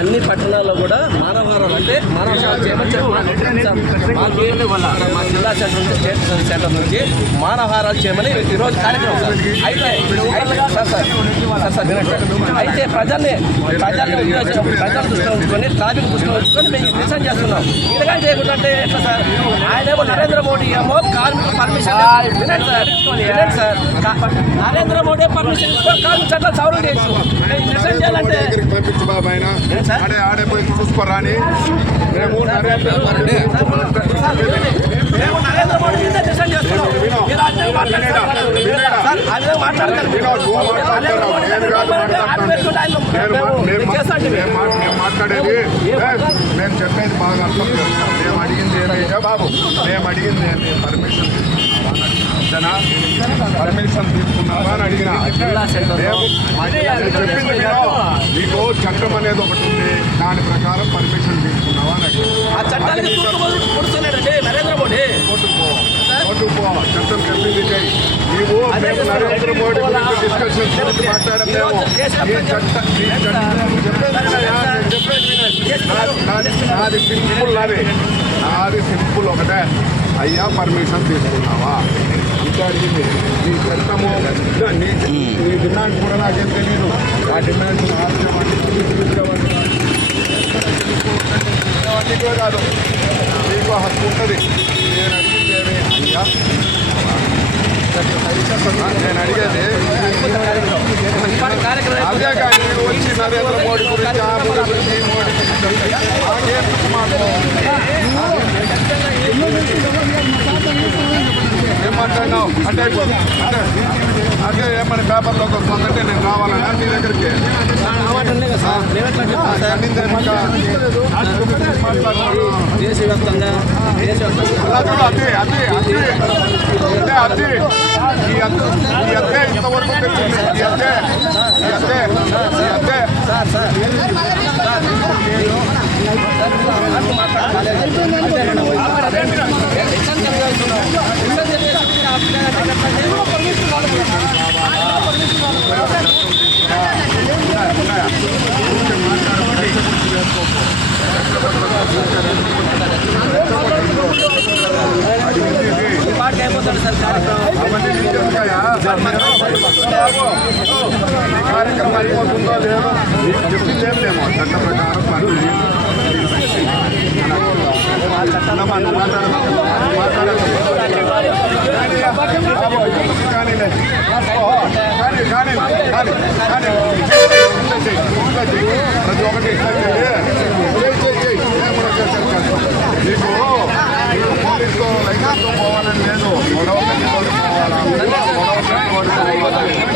అన్ని పట్టణాల్లో కూడా మానవ మా జిల్లా సెంటర్ నుంచి స్టేట్ సెంటర్ నుంచి మానవహారాలు చేయమని ఈరోజు కార్యక్రమం సార్. అయితే అయితే సార్. అయితే ప్రజల్ని ప్రజల్ని ప్రజలు దృష్టిలో ఉంచుకొని ట్రాఫిక్ దృష్టిలో ఉంచుకొని మేము డిసైన్ చేస్తున్నాం. ఇలాగా చేయకుండా అంటే ఎట్లా సార్? ఆయనేమో నరేంద్ర మోడీ ఏమో కార్మిక పర్మిషన్ వినండి సార్ వినండి సార్. నరేంద్ర మోడీ పర్మిషన్ తీసుకొని కార్మిక చట్టాలు సవరణ చేయొచ్చు డిసైన్ చేయాలంటే పంపించు బాబు ఆయన. ఏం సార్? ఆడే ఆడే పోయి చూసుకోరాని మేము నరేంద్ర మోడీ మేము నరేంద్ర మోడీ డిసైడ్ చేస్తున్నాం. మీరు మాట్లాడతారు. అదే మాట్లాడతారు. మేము మాట్లాడేది నేను చెప్పేది బాగా అర్థం చేస్తాం మేము అడిగింది ఏంటంటే బాబు మేము అడిగింది ఏంటి పర్మిషన్ తీసుకున్నా పర్మిషన్ తీసుకున్నావా అని అడిగిన మేము చెప్పింది వినో. చట్టం అనేది ఒకటి ఉంది దాని ప్రకారం పర్మిషన్ తీసుకున్నావా నరేంద్ర మోడీ. కోర్టుకు పో. చట్టం చెప్పింది చెయ్యి. నీవు అదే మేము సార్. నరేంద్ర మోడీ గురించి డిస్కషన్ గురించి మాట్లాడలేము ఈ చట్ట ఈ చట్టం చెప్పేది వినయ్యా, నేను చెప్పేది వినండి. నాది- సింపుల్ నాది నాది సింపుల్ ఒకటే. అయ్యా పర్మిషన్ తీసుకున్నావా? అడిగింది. నీ చట్టము నీ నీ డిమాండ్ కూడా నాకేం తెలియదు ఆ డిమాండ్ అవన్నీ కూడా కాదు నీకు హక్కు ఉంటుంది నేను అడిగింది అయ్యా నేను అడిగేది అదే కానీ నువ్వు వచ్చి నరేంద్ర మోడీ గురించి ఆ మోడీ గురించి ఈ మోడీ గురించి. మాకేందుకు ఏమంటున్నావు? అంటే అంటే అంటే ఏమని పేపర్లోకి వస్తుందంటే నేను రావాలన్నా మీ దగ్గరికి? దేశవ్యాప్తంగా దేశవ్యాప్తంగా అలా చూడు అదే అదే అదే అదే అదే ఈ అద్దే ఈ అద్దే ఇంతవరకు తెచ్చింది ఈ అద్దే ఈ అద్దే ఈ అద్దే సార్ సార్ సార్ నేను నాకు మాట్లాడాలి ఈ పాటకి అయిపోతాడు సార్ కార్యక్రమం అయిపోతుందో లేదో చెప్పింది ఏం లేమో చట్ట ప్రకారం పని అన్నమా, కానీ, కానీ, కానీ, కానీ. ప్రతి ఒక్కటి